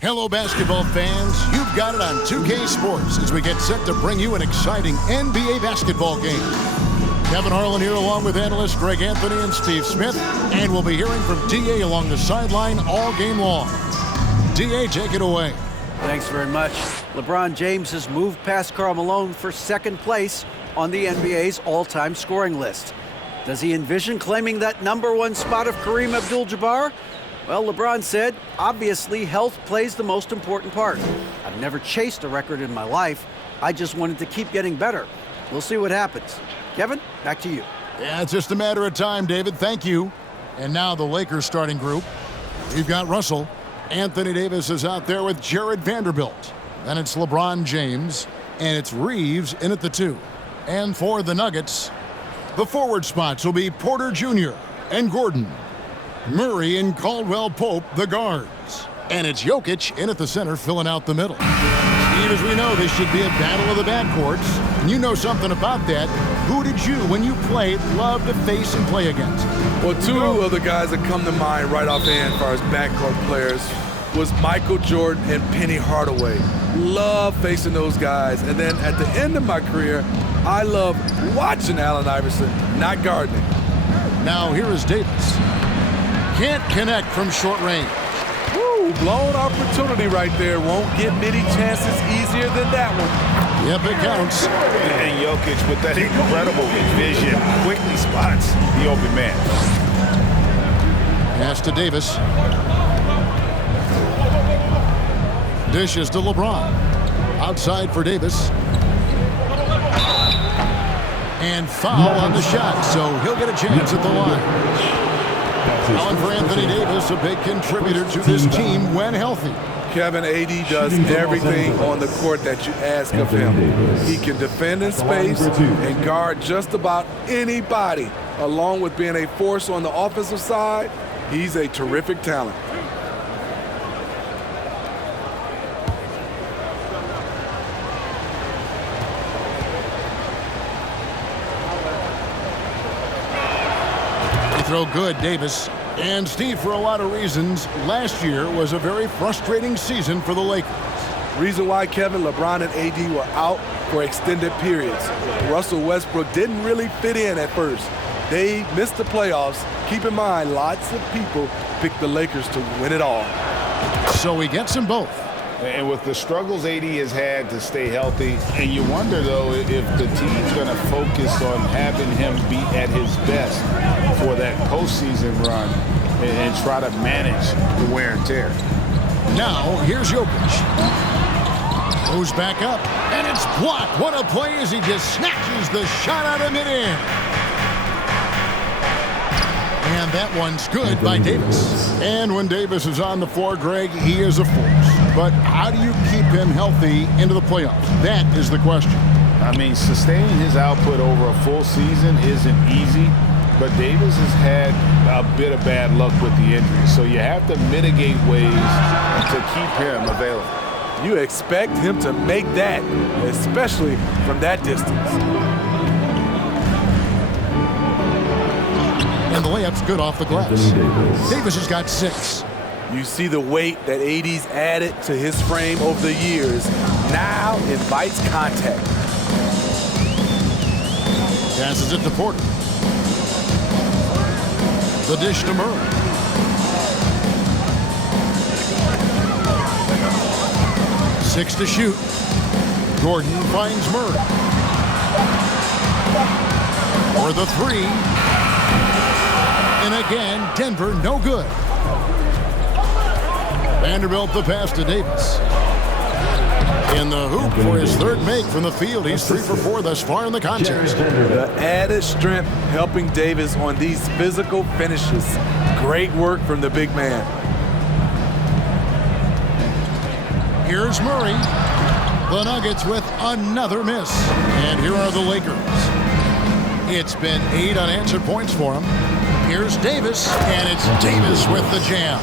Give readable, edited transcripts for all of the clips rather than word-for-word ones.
Hello, basketball fans. You've got it on 2K Sports as we get set to bring you an exciting NBA basketball game. Kevin Harlan here along with analysts Greg Anthony and Steve Smith, and we'll be hearing from D.A. along the sideline all game long. D.A., take it away. Thanks very much. LeBron James has moved past Karl Malone for second place on the NBA's all-time scoring list. Does he envision claiming that #1 spot of Kareem Abdul-Jabbar? Well, LeBron said, obviously, health plays the most important part. I've never chased a record in my life. I just wanted to keep getting better. We'll see what happens. Kevin, back to you. Yeah, it's just a matter of time, David. Thank you. And now the Lakers starting group. We've got Russell. Anthony Davis is out there with Jared Vanderbilt. Then it's LeBron James. And it's Reeves in at the 2. And for the Nuggets, the forward spots will be Porter Jr. and Gordon. Murray and Caldwell-Pope, the guards. And it's Jokic in at the center, filling out the middle. Steve, as we know, this should be a battle of the backcourts. And you know something about that. Who did you, when you played, love to face and play against? Well, two of the guys that come to mind right offhand as far as backcourt players was Michael Jordan and Penny Hardaway. Love facing those guys. And then at the end of my career, I love watching Allen Iverson, not guarding him. Now here is Davis. Can't connect from short range. Woo, blown opportunity right there. Won't get many chances easier than that one. Yep, it counts. And Jokic with that incredible vision quickly spots the open man. Pass to Davis. Dishes to LeBron. Outside for Davis. And foul on the shot, so he'll get a chance at the line. Allen for Anthony Davis, a big contributor to this team when healthy. Kevin, AD does everything on the court that you ask of him. He can defend in space and guard just about anybody. Along with being a force on the offensive side, he's a terrific talent. Throw good, Davis. And Steve, for a lot of reasons, last year was a very frustrating season for the Lakers. Reason why, Kevin, LeBron and AD were out for extended periods. Russell Westbrook didn't really fit in at first. They missed the playoffs. Keep in mind, lots of people picked the Lakers to win it all. So he gets them both. And with the struggles AD has had to stay healthy, and you wonder, though, if the team's going to focus on having him be at his best for that postseason run and try to manage the wear and tear. Now, here's Jokic. Goes back up, and it's blocked. What a play as he just snatches the shot out of midair. And that one's good by Davis. And when Davis is on the floor, Greg, he is a force. But how do you keep him healthy into the playoffs? That is the question. I mean, sustaining his output over a full season isn't easy, but Davis has had a bit of bad luck with the injury. So you have to mitigate ways to keep him available. You expect him to make that, especially from that distance. And the layup's good off the glass. Davis has got 6. You see the weight that AD's added to his frame over the years. Now invites contact. Passes it to Porter. The dish to Murray. Six to shoot. Gordon finds Murray. For the 3. And again, Denver no good. Vanderbilt the pass to Davis. In the hoop for his third make from the field. He's 3 for 4 thus far in the contest. The added strength helping Davis on these physical finishes. Great work from the big man. Here's Murray. The Nuggets with another miss. And here are the Lakers. It's been 8 unanswered points for him. Here's Davis, and it's Davis with the jam.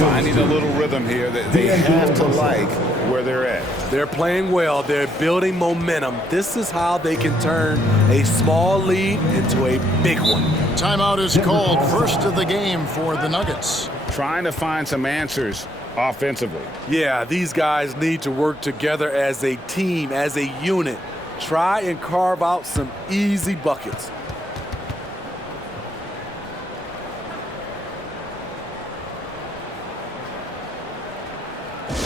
Finding a little rhythm here that they have to like where they're at. They're playing well. They're building momentum. This is how they can turn a small lead into a big one. Timeout is called, first of the game for the Nuggets. trying to find some answers offensively. Yeah, these guys need to work together as a team, as a unit. Try and carve out some easy buckets.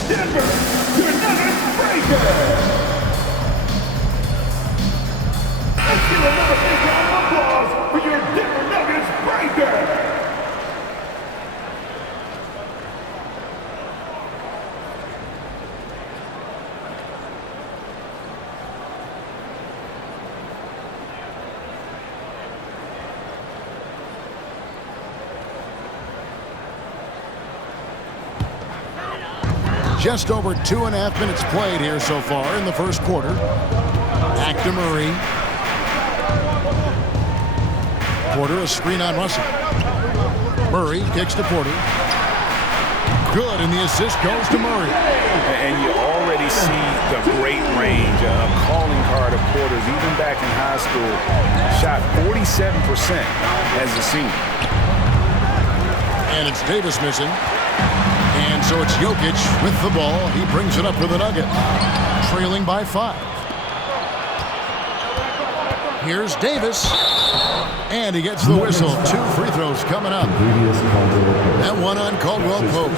Denver, your Nuggets breaker. Let's give another big round of applause for your Denver Nuggets breaker. Just over 2.5 minutes played here so far in the first quarter. Back to Murray. Porter, a screen on Russell. Murray kicks to Porter. Good, and the assist goes to Murray. And you already see the great range, a calling card of Porter's. Even back in high school, shot 47% as a senior. And it's Davis missing. And so it's Jokic with the ball. He brings it up for the Nuggets, trailing by 5. Here's Davis. And he gets the whistle. 2 free throws coming up. That one on Caldwell Pope.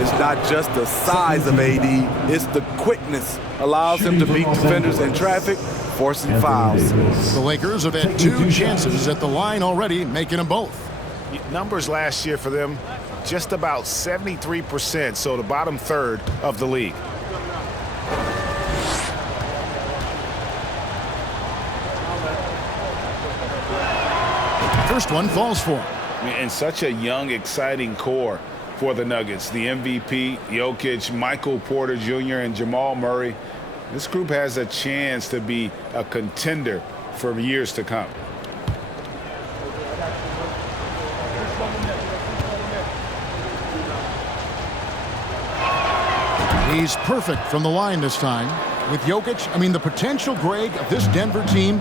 It's not just the size of AD, it's the quickness. Allows him to beat defenders in traffic, forcing fouls. The Lakers have had 2 chances at the line already, making them both. Numbers last year for them, just about 73%, so the bottom third of the league. First one falls for him. And such a young, exciting core for the Nuggets. The MVP, Jokic, Michael Porter Jr., and Jamal Murray. This group has a chance to be a contender for years to come. He's perfect from the line this time. With Jokic, I mean, the potential, Greg, of this Denver team,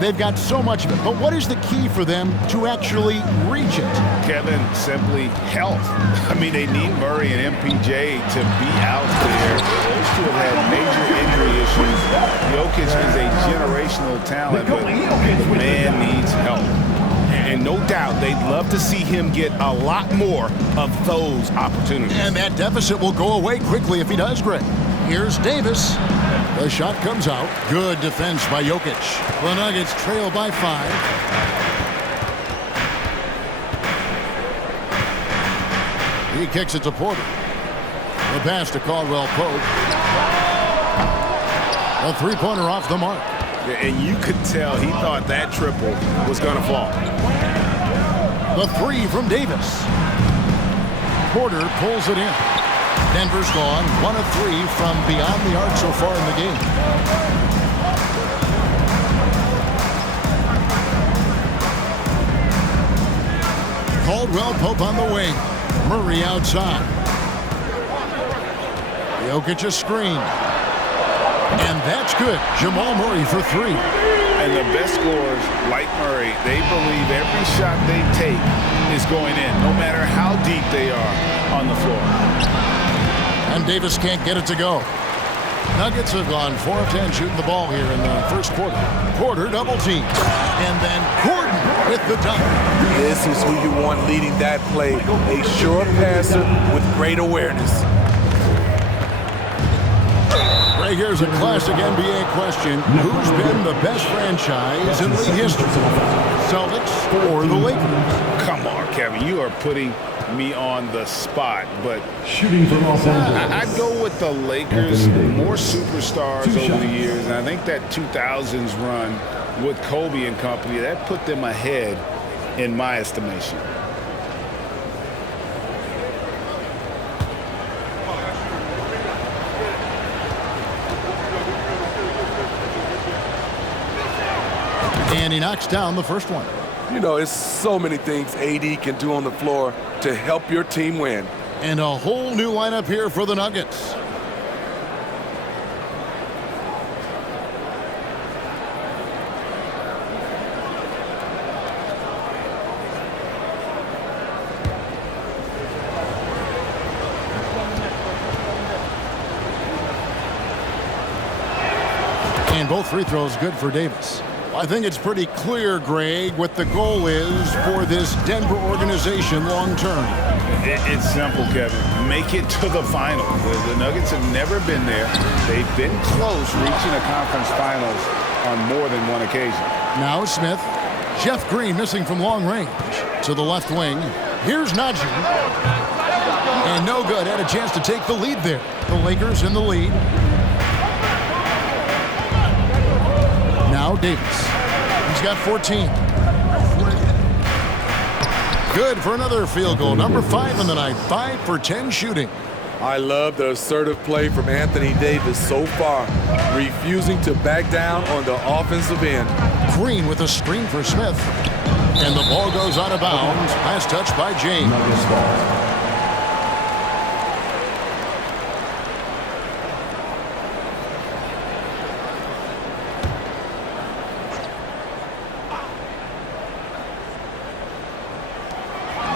they've got so much of it. But what is the key for them to actually reach it? Kevin, simply health. I mean, they need Murray and MPJ to be out there. Those two have had major injury issues. Jokic is a generational talent, but the man needs help. And no doubt they'd love to see him get a lot more of those opportunities. And that deficit will go away quickly if he does, Greg. Here's Davis. The shot comes out. Good defense by Jokic. The Nuggets trail by 5. He kicks it to Porter. The pass to Caldwell Pope. A three-pointer off the mark. And you could tell he thought that triple was going to fall. The 3 from Davis. Porter pulls it in. Denver's gone 1 of 3 from beyond the arc so far in the game. Caldwell Pope on the wing. Murray outside. Jokic a screen. And that's good. Jamal Murray for 3. And the best scorers, like Murray, they believe every shot they take is going in, no matter how deep they are on the floor. And Davis can't get it to go. Nuggets have gone 4 of 10 shooting the ball here in the first quarter. Porter double team. And then Gordon with the dunk. This is who you want leading that play. A sure passer with great awareness. Right, here's a classic NBA question. Who's been the best franchise in league history? Celtics or the Lakers? Come on, Kevin, you are putting me on the spot, but Shooting for Los Angeles. I'd go with the Lakers. More superstars over the years, and I think that 2000s run with Kobe and company, that put them ahead in my estimation. And he knocks down the first one. You know, it's so many things AD can do on the floor to help your team win. And a whole new lineup here for the Nuggets. And both free throws good for Davis. I think it's pretty clear, Greg, what the goal is for this Denver organization long term. It's simple, Kevin. Make it to the finals. The Nuggets have never been there. They've been close reaching a conference finals on more than one occasion. Now Smith. Jeff Green missing from long range. To the left wing. Here's Najee. And no good. Had a chance to take the lead there. The Lakers in the lead. Now Davis. He's got 14. Good for another field goal. Number 5 in the night. 5 for 10 shooting. I love the assertive play from Anthony Davis so far, refusing to back down on the offensive end. Green with a screen for Smith. And the ball goes out of bounds. Last touch by James.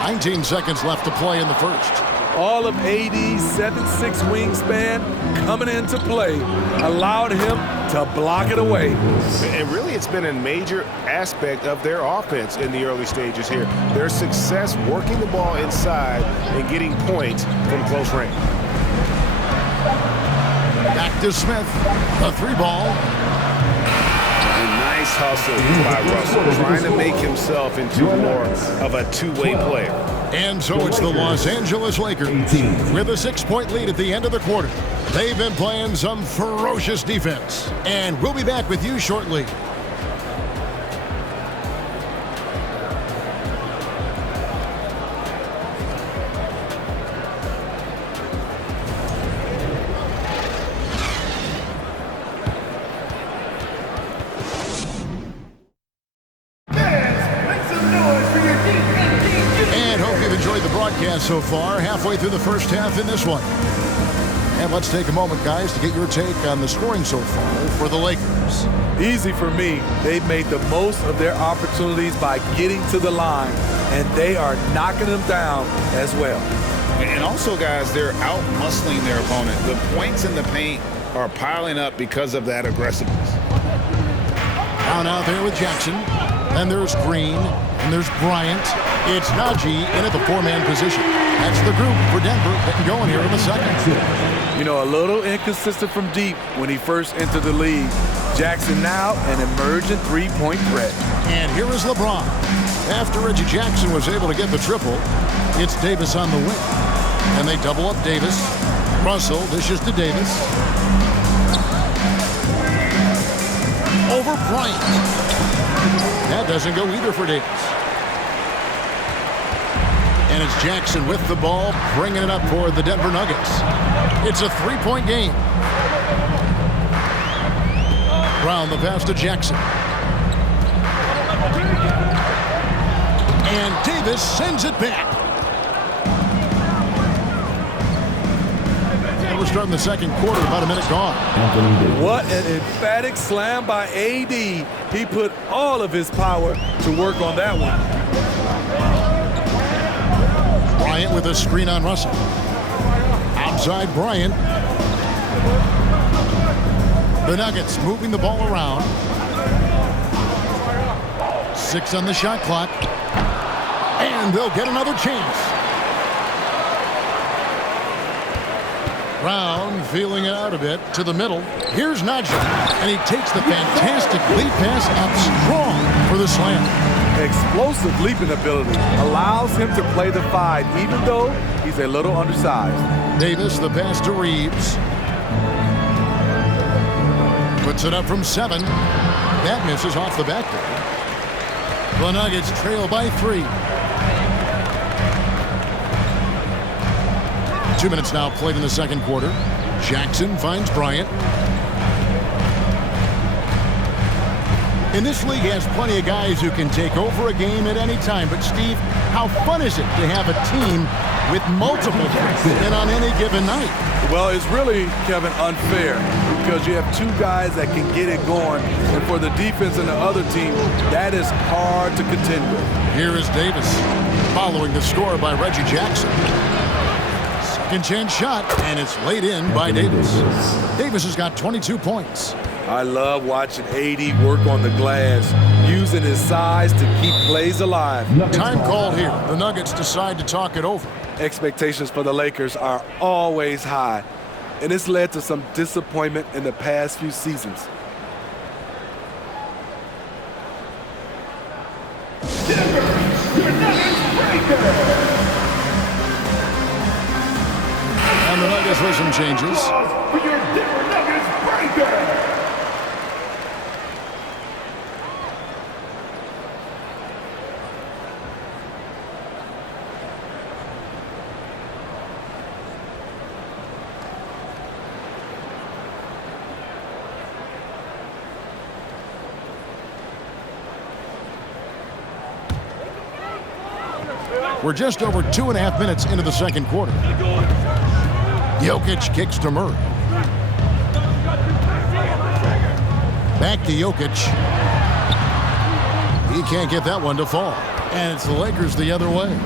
19 seconds left to play in the first. All of AD's 7'6" wingspan coming into play allowed him to block it away. And really, it's been a major aspect of their offense in the early stages here. Their success working the ball inside and getting points from close range. Back to Smith. The 3-ball. Nice hustle by Russell, trying to make himself into more of a two-way player. And so it's the Los Angeles Lakers with a 6-point lead at the end of the quarter. They've been playing some ferocious defense. And we'll be back with you shortly. So far, halfway through the first half in this one. And let's take a moment, guys, to get your take on the scoring so far for the Lakers. Easy for me. They've made the most of their opportunities by getting to the line, and they are knocking them down as well. And also, guys, they're out-muscling their opponent. The points in the paint are piling up because of that aggressiveness. Down out there with Jackson. Then there's Green. And there's Bryant. It's Najee in at the 4-man position. That's the group for Denver getting going here in the second. You know, a little inconsistent from deep when he first entered the league. Jackson now an emergent 3-point threat. And here is LeBron. After Reggie Jackson was able to get the triple, it's Davis on the wing. And they double up Davis. Russell dishes to Davis. Over Bryant. That doesn't go either for Davis. And it's Jackson with the ball, bringing it up for the Denver Nuggets. It's a 3-point game. Brown the pass to Jackson. And Davis sends it back. And we're starting the second quarter, about a minute gone. What an emphatic slam by AD. He put all of his power to work on that one. Bryant with a screen on Russell. Outside Bryant. The Nuggets moving the ball around. 6 on the shot clock. And they'll get another chance. Brown feeling it out a bit to the middle. Here's Najee. And he takes the fantastic lead pass up strong for the slam. Explosive leaping ability allows him to play the 5, even though he's a little undersized. Davis, the pass to Reeves. Puts it up from 7. That misses off the backboard. The Nuggets trail by 3. 2 minutes now played in the second quarter. Jackson finds Bryant. And this league has plenty of guys who can take over a game at any time. But, Steve, how fun is it to have a team with multiple guys and on any given night? Well, it's really, Kevin, unfair because you have 2 guys that can get it going. And for the defense and the other team, that is hard to contend with. Here is Davis following the score by Reggie Jackson. Second chance shot, and it's laid in by Davis. Davis has got 22 points. I love watching AD work on the glass, using his size to keep plays alive. Time called here. The Nuggets decide to talk it over. Expectations for the Lakers are always high, and it's led to some disappointment in the past few seasons. And the Nuggets with some changes. For your Denver Nuggets breaker. We're just over 2.5 minutes into the second quarter. Jokic kicks to Murray. Back to Jokic. He can't get that one to fall. And it's the Lakers the other way.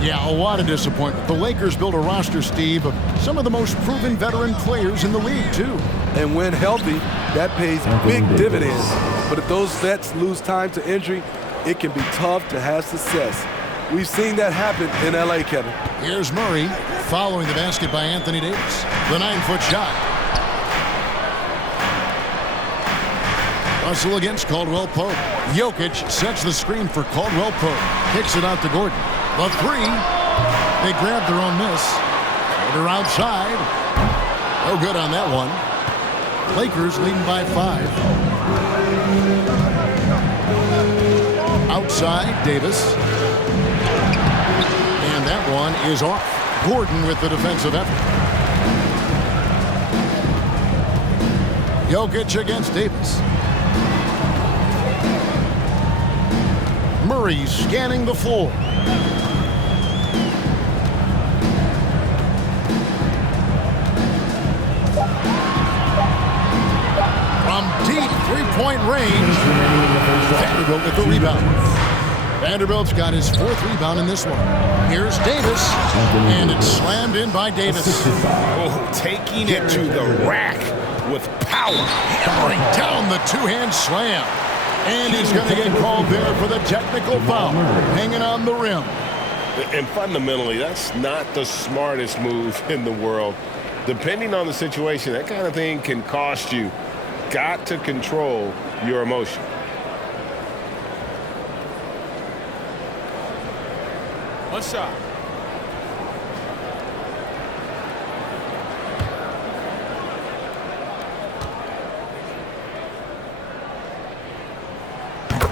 Yeah, a lot of disappointment. The Lakers built a roster, Steve, of some of the most proven veteran players in the league, too. And when healthy, that pays big dividends. But if those vets lose time to injury, it can be tough to have success. We've seen that happen in LA, Kevin. Here's Murray following the basket by Anthony Davis. The 9-foot shot. Russell against Caldwell Pope. Jokic sets the screen for Caldwell Pope. Kicks it out to Gordon. The three. They grabbed their own miss. They're outside. No good on that one. Lakers leading by 5. Outside, Davis. And that one is off. Gordon with the defensive effort. Jokic against Davis. Murray scanning the floor. From deep three-point range, Vanderbilt with the rebound. Vanderbilt's got his 4th rebound in this one. Here's Davis, and it's slammed in by Davis. Oh, taking it to the rack with power. Hammering down the two-hand slam. And he's going to get called there for the technical foul, hanging on the rim. And fundamentally, that's not the smartest move in the world. Depending on the situation, that kind of thing can cost you. Got to control your emotion. One shot.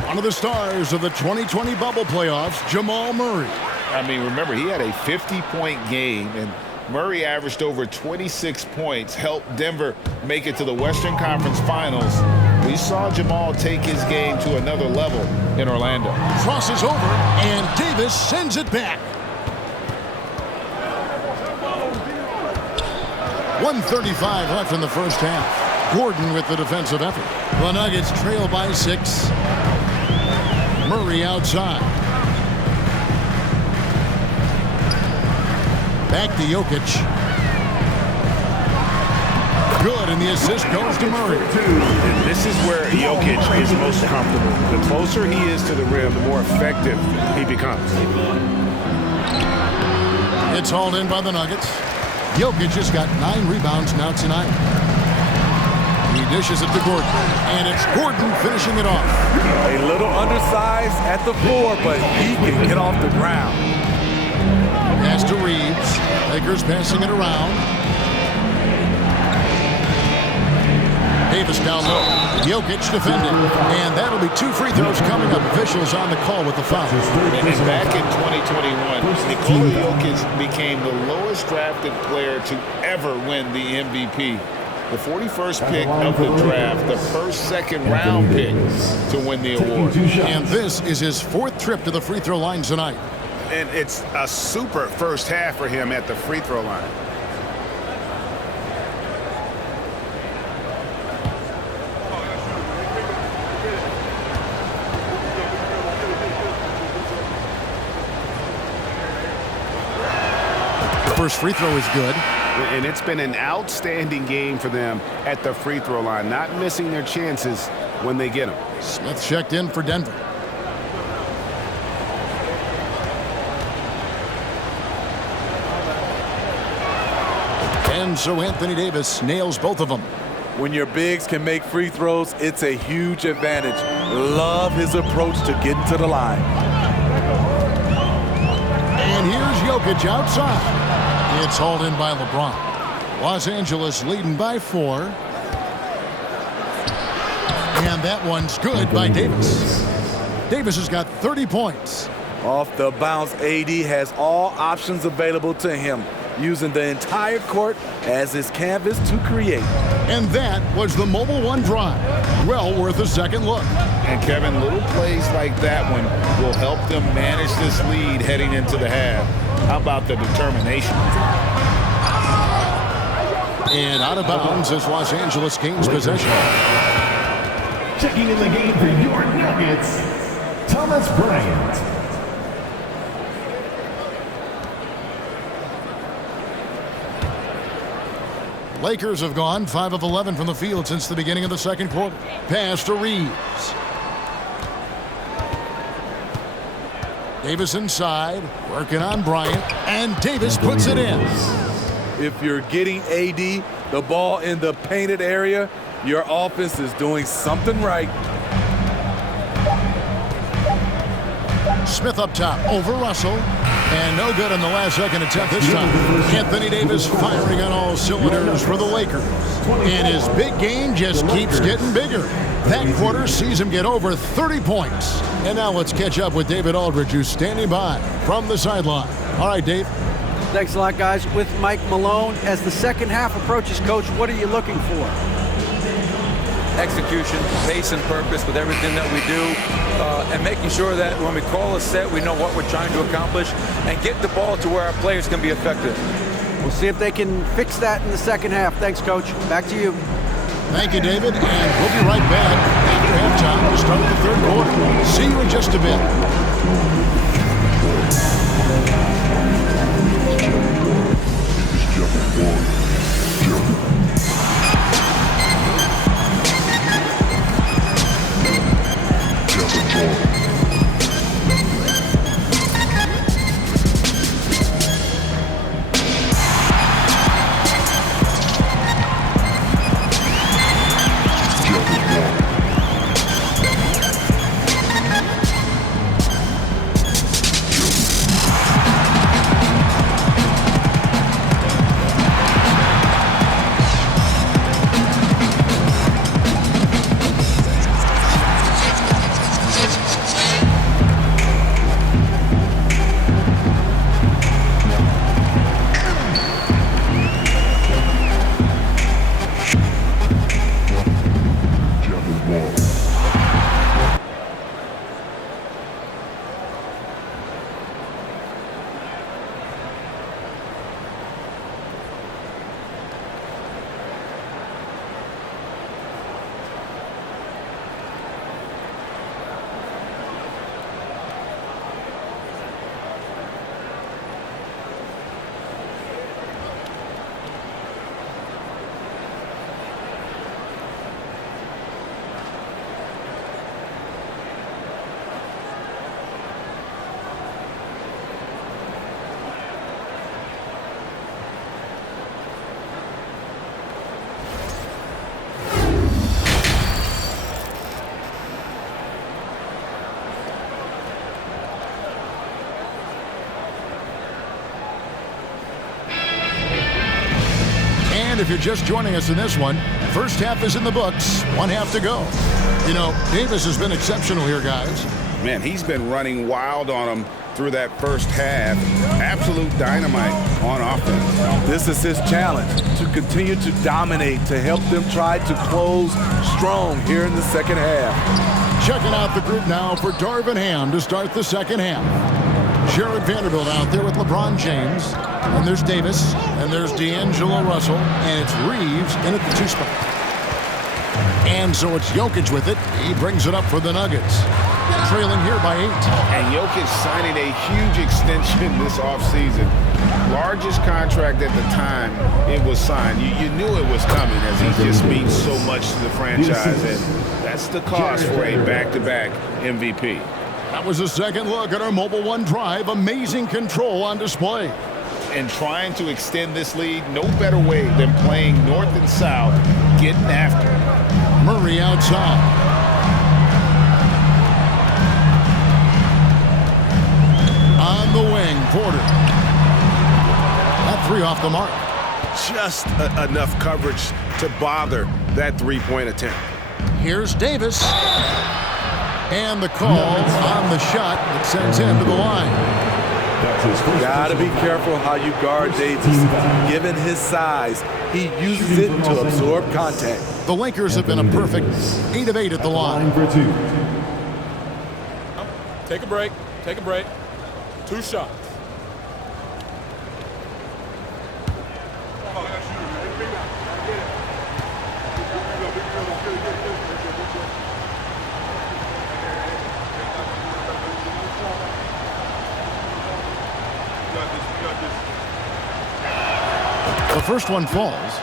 One of the stars of the 2020 bubble playoffs, Jamal Murray. I mean, remember, he had a 50-point game, and Murray averaged over 26 points, helped Denver make it to the Western Conference Finals. We saw Jamal take his game to another level in Orlando. Crosses over, and Davis sends it back. 1:35 left in the first half. Gordon with the defensive effort. The Nuggets trail by 6. Murray outside. Back to Jokic. Good, and the assist goes to Murray. And this is where Jokic is most comfortable. The closer he is to the rim, the more effective he becomes. It's hauled in by the Nuggets. Jokic has got 9 rebounds now tonight. He dishes it to Gordon, and it's Gordon finishing it off. A little undersized at the floor, but he can get off the ground. Pass to Reeves. Lakers passing it around. Davis down low. Jokic defending. And that'll be 2 free throws coming up. Officials on the call with the foul. And back in 2021, Nikola Jokic became the lowest drafted player to ever win the MVP. The 41st pick of the draft, the first second-round pick to win the award. And this is his 4th trip to the free throw line tonight. And it's a super first half for him at the free throw line. The first free throw is good. And it's been an outstanding game for them at the free throw line, not missing their chances when they get them. Smith checked in for Denver. And so Anthony Davis nails both of them. When your bigs can make free throws, it's a huge advantage. Love his approach to getting to the line. And here's Jokic outside. It's hauled in by LeBron. Los Angeles leading by 4. And that one's good by Davis. Davis has got 30 points. Off the bounce, AD has all options available to him, using the entire court as his canvas to create. And that was the Mobile One drive. Well worth a second look. And Kevin, little plays like that one will help them manage this lead heading into the half. How about the determination? And out of bounds as Los Angeles gains possession. Checking in the game for your Nuggets, Thomas Bryant. Lakers have gone 5 of 11 from the field since the beginning of the second quarter. Pass to Reeves. Davis inside, working on Bryant, and Davis puts it in. If you're getting AD the ball in the painted area, your offense is doing something right. Smith up top over Russell. And no good on the last second attempt this time. Anthony Davis firing on all cylinders for the Lakers. And his big game just keeps getting bigger. That quarter sees him get over 30 points. And now let's catch up with David Aldridge, who's standing by from the sideline. All right, Dave. Thanks a lot, guys. With Mike Malone, as the second half approaches, Coach, what are you looking for? Execution, pace and purpose with everything that we do, and making sure that when we call a set, we know what we're trying to accomplish and get the ball to where our players can be effective. We'll see if they can fix that in the second half. Thanks, Coach. Back to you. Thank you, David, and we'll be right back after halftime to start the third quarter. See you in just a bit. And if you're just joining us in this one, first half is in the books, one half to go. You know, Davis has been exceptional here, guys. Man, he's been running wild on them through that first half. Absolute dynamite on offense. This is his challenge, to continue to dominate, to help them try to close strong here in the second half. Checking out the group now for Darvin Ham to start the second half. Jared Vanderbilt out there with LeBron James. And there's Davis, and there's D'Angelo Russell, and it's Reeves in at the 2 spot. And so it's Jokic with it. He brings it up for the Nuggets. trailing here by 8. And Jokic signing a huge extension this offseason. Largest contract at the time it was signed. You knew it was coming as he just means so much to the franchise. And that's the cost for a back-to-back MVP. That was a second look at our Mobile One drive. Amazing control on display. And trying to extend this lead, no better way than playing north and south, getting after it. Murray outside. On the wing, Porter. That three off the mark. Just enough coverage to bother that three-point attempt. Here's Davis. And the call on the shot that sends him to the line. Gotta be careful how you guard Davis. Given his size, he uses it to absorb contact. The Lakers have been a perfect 8 of 8 at the line. Take a break. Take a break. 2 shots. The first one falls.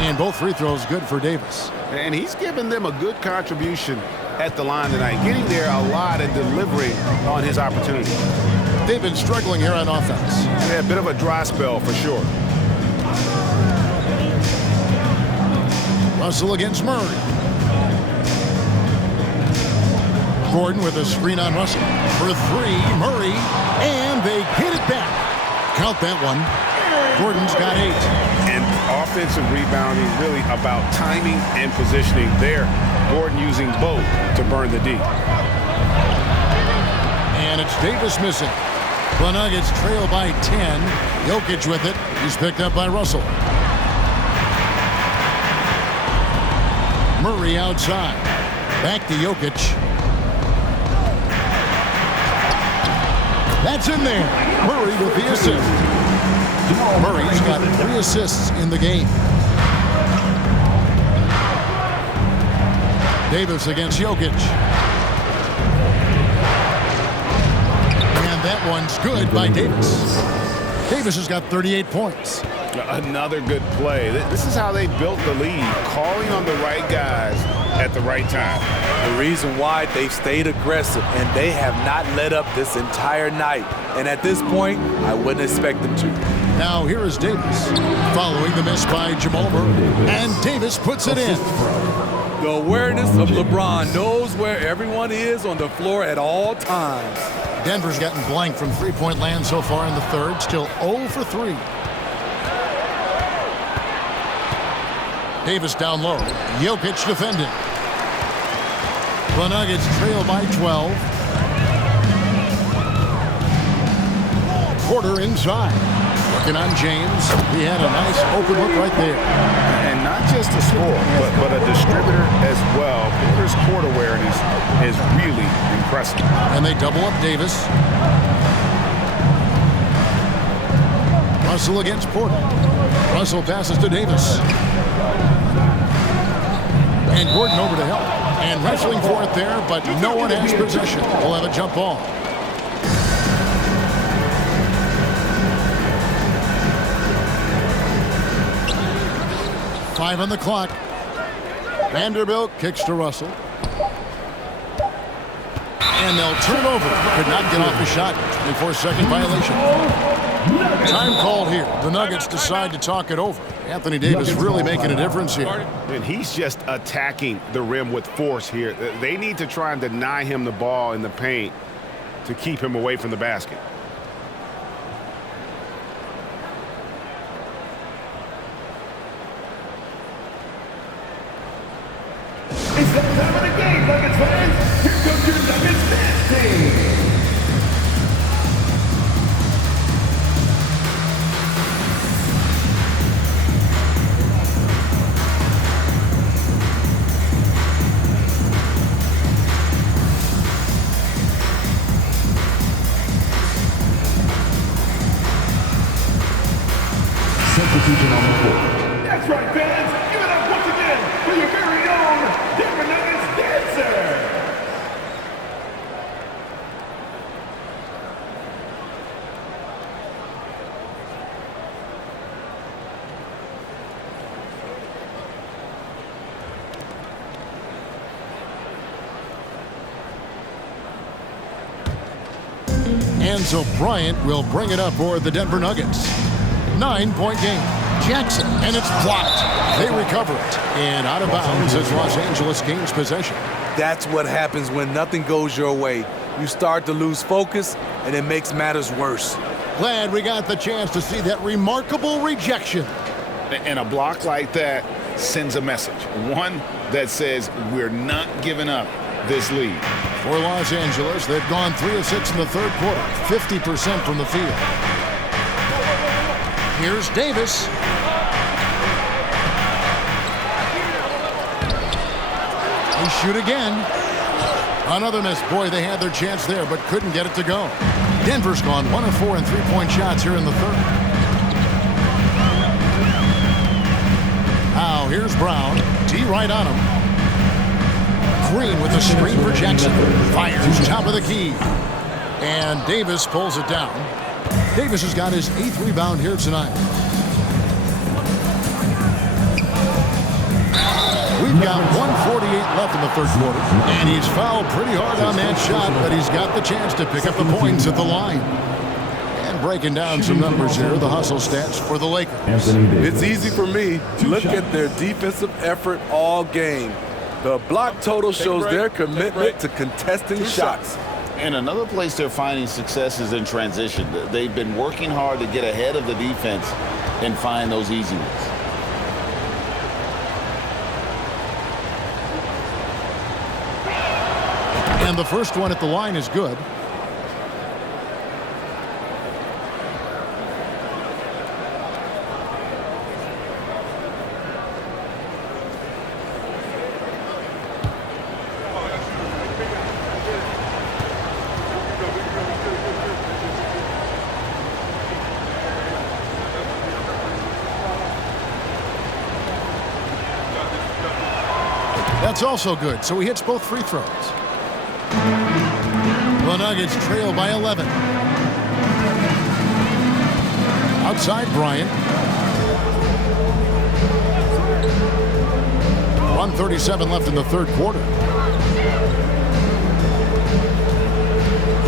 And both free throws good for Davis. And he's given them a good contribution at the line tonight, getting there a lot and delivering on his opportunity. They've been struggling here on offense. Yeah, a bit of a dry spell for sure. Russell against Murray. Gordon with a screen on Russell. For 3, Murray, and they hit it back. Count that one. Gordon's got 8. And offensive rebounding really about timing and positioning there. Gordon using both to burn the D. And it's Davis missing. The Nuggets trail by 10. Jokic with it. He's picked up by Russell. Murray outside. Back to Jokic. That's in there. Murray with the assist. Murray's got 3 assists in the game. Davis against Jokic. And that one's good by Davis. Davis has got 38 points. Another good play. This is how they built the lead, calling on the right guys at the right time. The reason why they've stayed aggressive and they have not let up this entire night. And at this point, I wouldn't expect them to. Now here is Davis following the miss by Jamal Murray. And Davis puts it in. The awareness of LeBron knows where everyone is on the floor at all times. Denver's gotten blank from three-point land so far in the third. Still 0 for 3. Davis down low. Jokic defending. The Nuggets trail by 12. Porter inside. Looking on James. He had a nice open look right there. And not just a scorer, but a distributor as well. Porter's court awareness is really impressive. And they double up Davis. Russell against Porter. Russell passes to Davis. And Gordon over to help. And wrestling for it there, but no one has possession. We'll have a jump ball. Five on the clock. Vanderbilt kicks to Russell. And they'll turn over. Could not get off the shot. 24-second violation. Time called here. The Nuggets decide to talk it over. Anthony Davis really making a difference here. And he's just attacking the rim with force here. They need to try and deny him the ball in the paint to keep him away from the basket. It's that time of the game, Nuggets fans. Here comes your Nuggets dance team. And so Bryant will bring it up for the Denver Nuggets. 9-point game. Jackson, and it's blocked. They recover it. And out of bounds as Los Angeles gains possession. That's what happens when nothing goes your way. You start to lose focus, and it makes matters worse. Glad we got the chance to see that remarkable rejection. And a block like that sends a message. One that says we're not giving up this lead. For Los Angeles, they've gone 3 of 6 in the third quarter, 50% from the field. Here's Davis. They shoot again. Another miss. Boy, they had their chance there, but couldn't get it to go. Denver's gone 1 of 4 in three-point shots here in the third. Now, here's Brown. D right on him. Green with a screen for Jackson. Fires top of the key. And Davis pulls it down. Davis has got his 8th rebound here tonight. We've got 1:48 left in the third quarter. And he's fouled pretty hard on that shot, but he's got the chance to pick up the points at the line. And breaking down some numbers here, the hustle stats for the Lakers. It's easy for me. Look at their defensive effort all game. The block total shows their commitment to contesting shots. And another place they're finding success is in transition. They've been working hard to get ahead of the defense and find those easy ones. And the first one at the line is good. That's also good, so he hits both free throws. The Nuggets trail by 11. Outside Bryant. 1:37 left in the third quarter.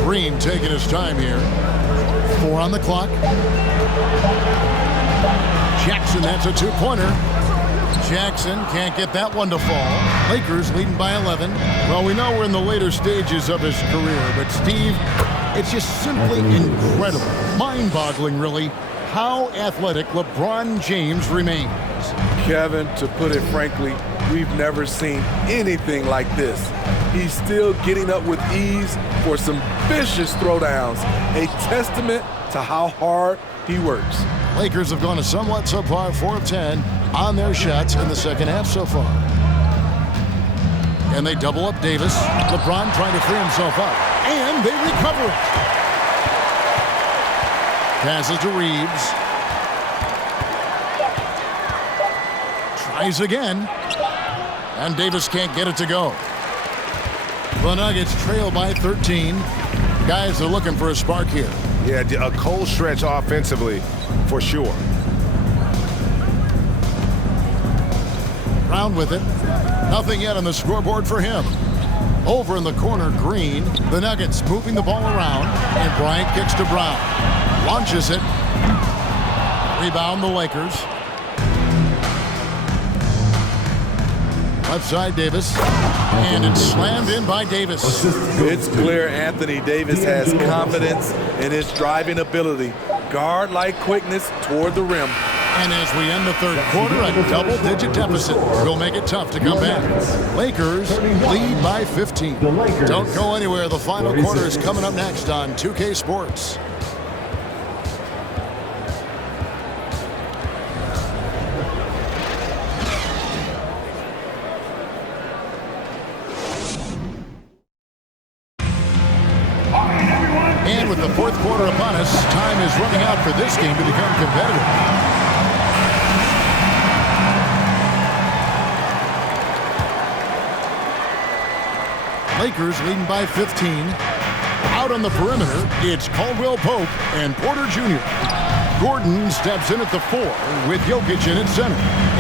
Green taking his time here. 4 on the clock. Jackson, that's a two-pointer. Jackson can't get that one to fall. Lakers leading by 11. Well, we know we're in the later stages of his career, but Steve, it's just simply incredible, mind-boggling really, how athletic LeBron James remains. Kevin, to put it frankly, we've never seen anything like this. He's still getting up with ease for some vicious throwdowns, a testament to how hard he works. Lakers have gone a somewhat subpar 4 of 10 on their shots in the second half so far. And they double up Davis. LeBron trying to free himself up. And they recover it. Passes to Reeves. Tries again. And Davis can't get it to go. The Nuggets trail by 13. Guys are looking for a spark here. Yeah, a cold stretch offensively for sure. Brown with it. Nothing yet on the scoreboard for him. Over in the corner, Green. The Nuggets moving the ball around. And Bryant kicks to Brown. Launches it. Rebound the Lakers. Left side Davis. And it's slammed in by Davis. It's clear Anthony Davis has confidence in his driving ability. Guard-like quickness toward the rim. And as we end the third quarter, a double-digit deficit will make it tough to come back. Lakers lead by 15. Don't go anywhere. The final quarter is coming up next on 2K Sports. And with the fourth quarter upon us, time is running out for this game to become competitive. Lakers leading by 15. Out on the perimeter, it's Caldwell Pope and Porter Jr. Gordon steps in at the 4 with Jokic in at center.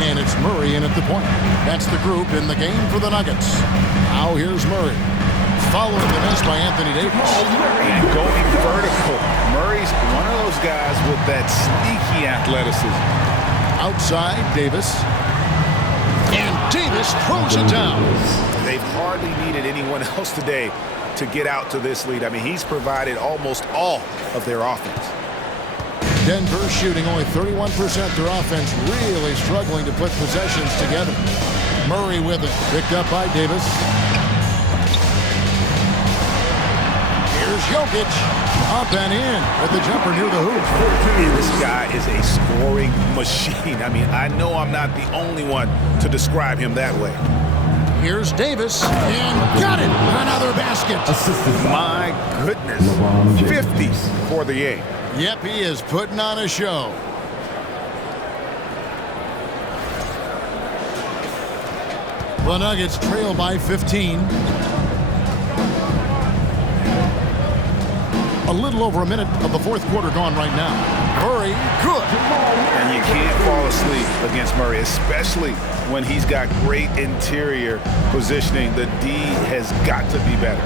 And it's Murray in at the point. That's the group in the game for the Nuggets. Now here's Murray. following the miss by Anthony Davis. And going vertical. Murray's one of those guys with that sneaky athleticism. Outside, Davis. And Davis throws it down. They've hardly needed anyone else today to get out to this lead. I mean, he's provided almost all of their offense. Denver shooting only 31%. Their offense really struggling to put possessions together. Murray with it. Picked up by Davis. Here's Jokic. Up and in with the jumper near the hoop. And this guy is a scoring machine. I mean, I know I'm not the only one to describe him that way. Here's Davis. And got it. Another basket. My goodness. 50 for the game. Yep, he is putting on a show. The Nuggets trail by 15. A little over a minute of the fourth quarter gone right now. Murray, good. And you can't fall asleep against Murray, especially when he's got great interior positioning. The D has got to be better.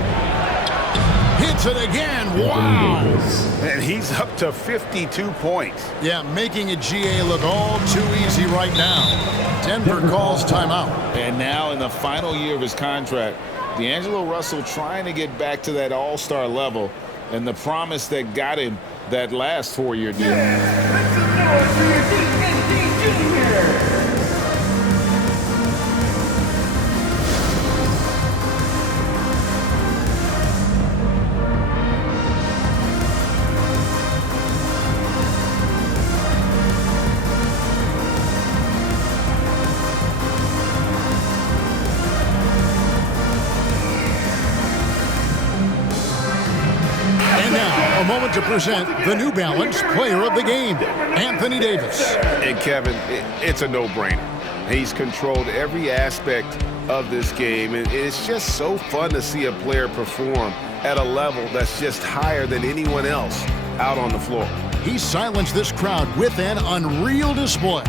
Hits it again. Wow. And he's up to 52 points. Yeah, making a GA look all too easy right now. Denver calls timeout. And now in the final year of his contract, D'Angelo Russell trying to get back to that all-star level and the promise that got him that last 4-year deal. Make some noise for your D&D Jr. Moment to present the New Balance Player of the Game, Anthony Davis. And Kevin, it's a no-brainer. He's controlled every aspect of this game, and it's just so fun to see a player perform at a level that's just higher than anyone else out on the floor. He silenced this crowd with an unreal display.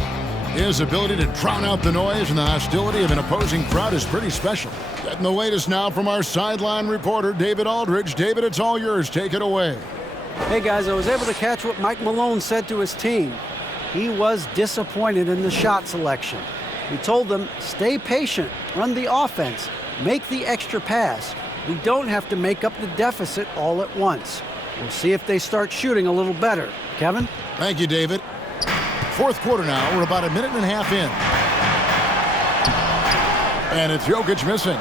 His ability to drown out the noise and the hostility of an opposing crowd is pretty special. Getting the latest now from our sideline reporter, David Aldridge. David, it's all yours. Take it away. Hey guys, I was able to catch what Mike Malone said to his team. He was disappointed in the shot selection. He told them, stay patient, run the offense, make the extra pass. We don't have to make up the deficit all at once. We'll see if they start shooting a little better. Kevin? Thank you, David. Fourth quarter now. We're about a minute and a half in. And it's Jokic missing.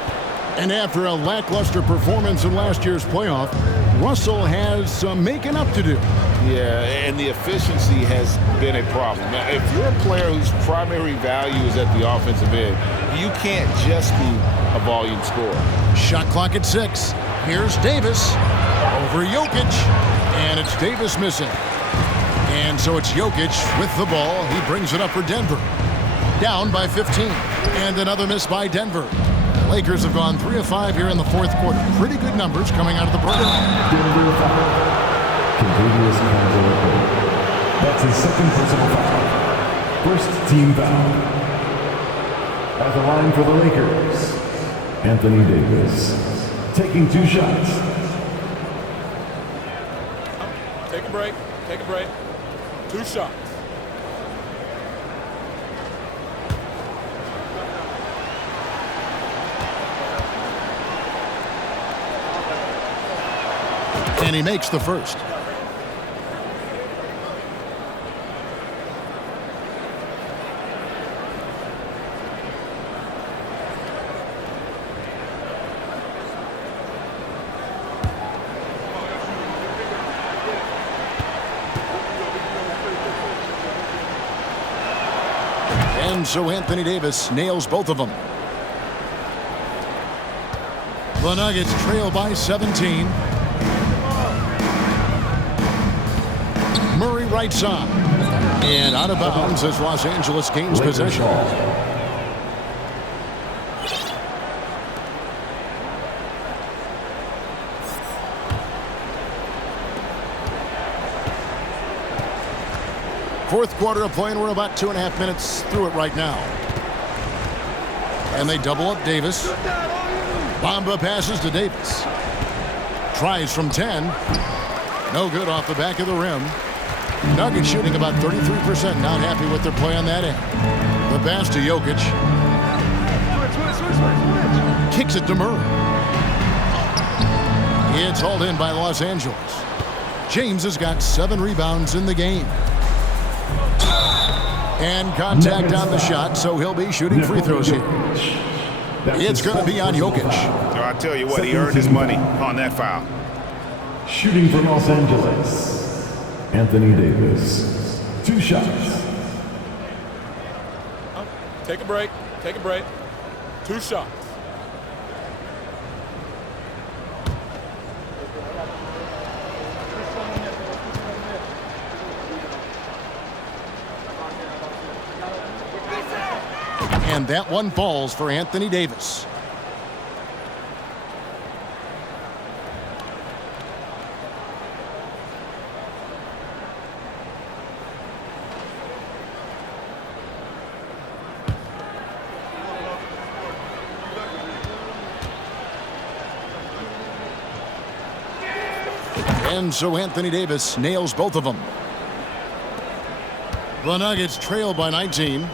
And after a lackluster performance in last year's playoff, Russell has some making up to do. Yeah, and the efficiency has been a problem. Now, if you're a player whose primary value is at the offensive end, you can't just be a volume scorer. Shot clock at 6. Here's Davis over Jokic. And it's Davis missing. And so it's Jokic with the ball. He brings it up for Denver. Down by 15. And another miss by Denver. Lakers have gone 3 of 5 here in the fourth quarter. Pretty good numbers coming out of the break. Denver foul. Continuous contact. That's his second personal foul. First team foul. At the line for the Lakers, Anthony Davis taking 2 shots. Take a break. Take a break. 2 shots. And he makes the first. And so Anthony Davis nails both of them. The Nuggets trail by 17. Murray right side. And out of bounds as Los Angeles gains possession. Fourth quarter of play, and we're about 2.5 minutes through it right now. And they double up Davis. Bamba passes to Davis. Tries from 10. No good off the back of the rim. Nuggets shooting about 33%. Not happy with their play on that end. The pass to Jokic. Kicks it to Murray. It's hauled in by Los Angeles. James has got 7 rebounds in the game. And contact on the shot, so he'll be shooting free throws here. It's going to be on Jokic. I tell you what, he earned his money on that foul. Shooting for Los Angeles, Anthony Davis. 2 shots. Take a break. Take a break. 2 shots. And that one falls for Anthony Davis. And so Anthony Davis nails both of them. The Nuggets trail by 19.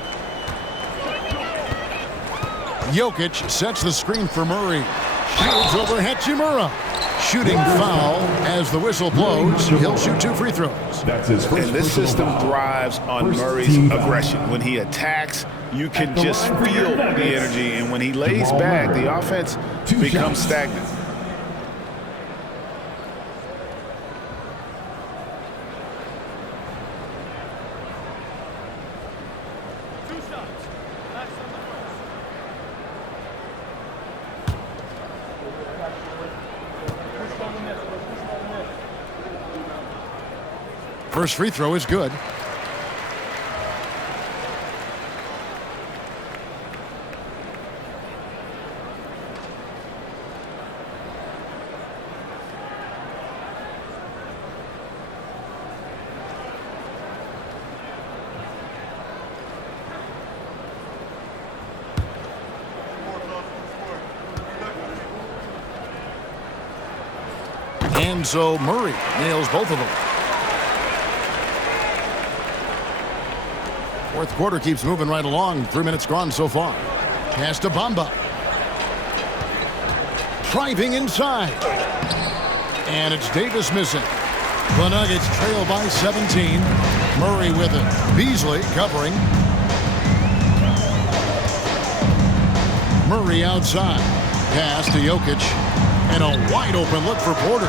Jokic sets the screen for Murray. Shields over Hachimura. Shooting foul as the whistle blows. He'll shoot 2 free throws. That's his first. And this system thrives on Murray's aggression. When he attacks, you can just feel the energy. And when he lays back, the offense becomes stagnant. First free throw is good. And so Murray nails both of them. Fourth quarter keeps moving right along. 3 minutes gone so far. Pass to Bamba. Driving inside. And it's Davis missing. The Nuggets trail by 17. Murray with it. Beasley covering. Murray outside. Pass to Jokic. And a wide open look for Porter.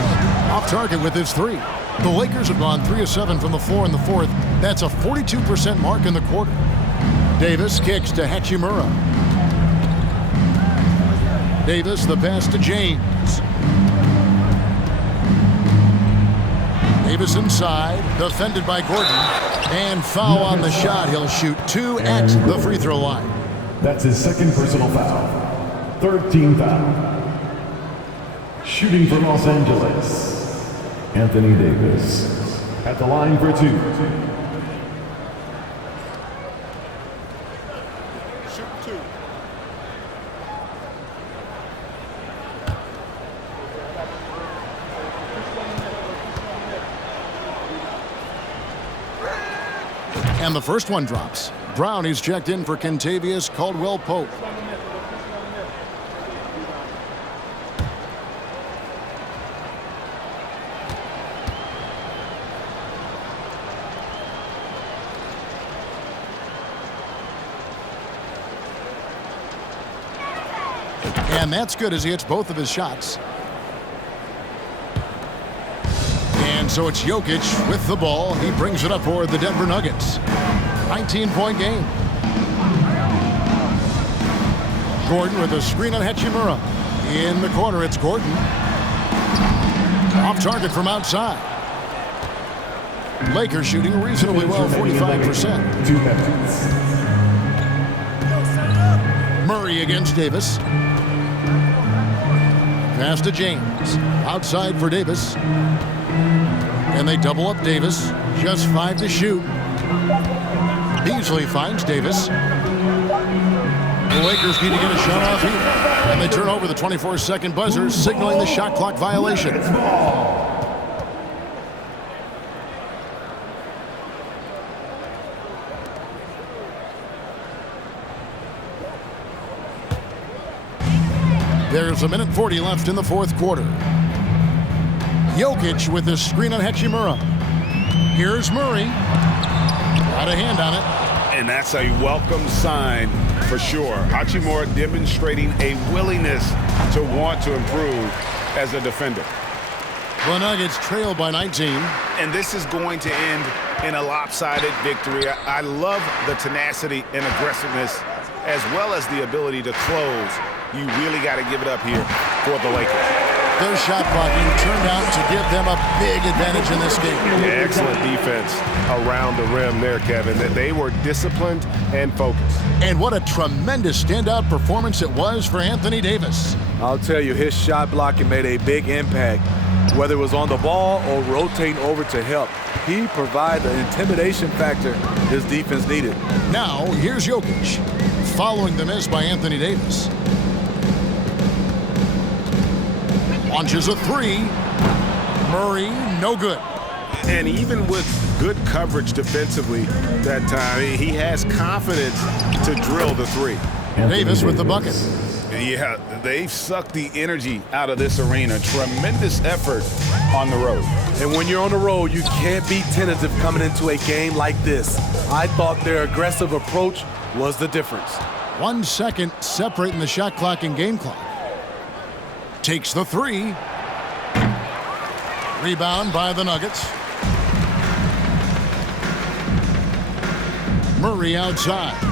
Off target with his 3. The Lakers have gone 3 of 7 from the floor in the fourth. That's a 42% mark in the quarter. Davis kicks to Hachimura. Davis, the pass to James. Davis inside, defended by Gordon. And foul on the shot. He'll shoot 2 at the free throw line. That's his second personal foul. 3rd team foul. Shooting for Los Angeles, Anthony Davis. At the line for 2. Shoot 2. And the first one drops. Brown is checked in for Kentavious Caldwell-Pope. And that's good as he hits both of his shots. And so it's Jokic with the ball. He brings it up for the Denver Nuggets. 19-point game. Gordon with a screen on Hachimura. In the corner, it's Gordon. Off target from outside. Lakers shooting reasonably well, 45%. 2 minutes. Murray against Davis. Pass to James. Outside for Davis. And they double up Davis. Just 5 to shoot. Beasley finds Davis. The Lakers need to get a shot off here. And they turn over the 24-second buzzer, signaling the shot clock violation. There's 1:40 left in the fourth quarter. Jokic with the screen on Hachimura. Here's Murray. Got a hand on it. And that's a welcome sign for sure. Hachimura demonstrating a willingness to want to improve as a defender. The Nuggets trail by 19. And this is going to end in a lopsided victory. I love the tenacity and aggressiveness as well as the ability to close. You really got to give it up here for the Lakers. Their shot blocking turned out to give them a big advantage in this game. Yeah, excellent defense around the rim there, Kevin. They were disciplined and focused. And what a tremendous standout performance it was for Anthony Davis. I'll tell you, his shot blocking made a big impact. Whether it was on the ball or rotating over to help, he provided the intimidation factor his defense needed. Now, here's Jokic, following the miss by Anthony Davis. Launches a three. Murray, no good. And even with good coverage defensively that time, he has confidence to drill the three. Davis with the bucket. Yeah, they've sucked the energy out of this arena. Tremendous effort on the road. And when you're on the road, you can't be tentative coming into a game like this. I thought their aggressive approach was the difference. 1 second separating the shot clock and game clock. Takes the three. Rebound by the Nuggets. Murray outside.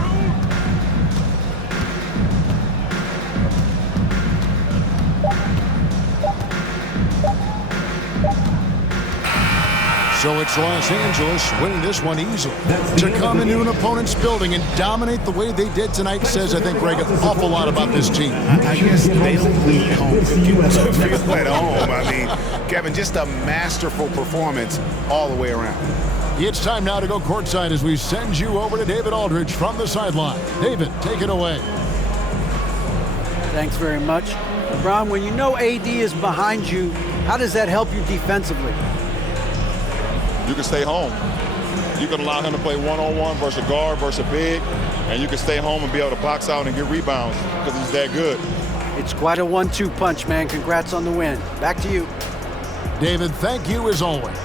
So it's Los Angeles winning this one easily. To come into an opponent's building and dominate the way they did tonight says, I think, Greg, an awful lot about this team. I guess they don't feel at home. I mean, Kevin, just a masterful performance all the way around. It's time now to go courtside as we send you over to David Aldridge from the sideline. David, take it away. Thanks very much. LeBron, when you know AD is behind you, how does that help you defensively? You can stay home. You can allow him to play one-on-one versus a guard versus a big, and you can stay home and be able to box out and get rebounds because he's that good. It's quite a 1-2 punch, man. Congrats on the win. Back to you. David, thank you as always.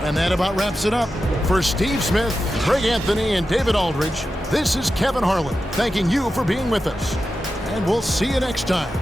And that about wraps it up. For Steve Smith, Greg Anthony, and David Aldridge, this is Kevin Harlan thanking you for being with us. And we'll see you next time.